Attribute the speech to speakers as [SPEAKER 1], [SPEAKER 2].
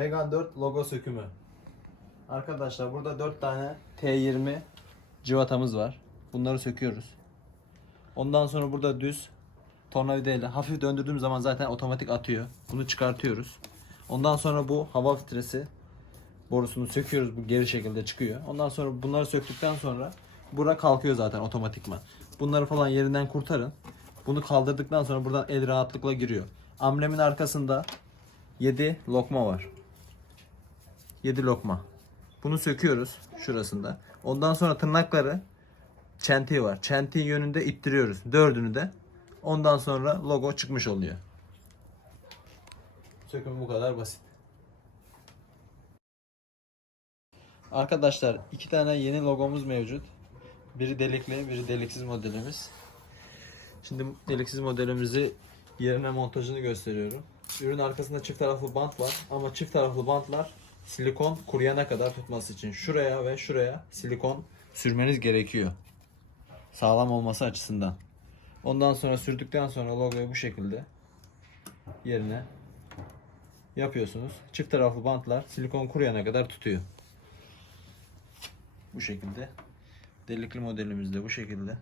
[SPEAKER 1] Megan 4 logo sökümü. Arkadaşlar burada 4 tane T20 cıvatamız var. Bunları söküyoruz. Ondan sonra burada düz tornavida ile hafif döndürdüğüm zaman zaten otomatik atıyor. Bunu çıkartıyoruz. Ondan sonra bu hava filtresi borusunu söküyoruz. Bu geri şekilde çıkıyor. Ondan sonra bunları söktükten sonra bura kalkıyor zaten otomatikman. Bunları falan yerinden kurtarın. Bunu kaldırdıktan sonra buradan el rahatlıkla giriyor. Amblemin arkasında 7 lokma var. 7 lokma. Bunu söküyoruz şurasında. Ondan sonra tırnakları çentiği var. Çentiği yönünde ittiriyoruz. Dördünü de. Ondan sonra logo çıkmış oluyor. Sökümü bu kadar basit. Arkadaşlar iki tane yeni logomuz mevcut. Biri delikli, biri deliksiz modelimiz. Şimdi deliksiz modelimizi yerine montajını gösteriyorum. Ürün arkasında çift taraflı bant var ama çift taraflı bantlar silikon kuruyana kadar tutması için şuraya ve şuraya silikon sürmeniz gerekiyor. Sağlam olması açısından. Ondan sonra sürdükten sonra logoyu bu şekilde yerine yapıyorsunuz. Çift taraflı bantlar silikon kuruyana kadar tutuyor. Bu şekilde. Delikli modelimiz de bu şekilde.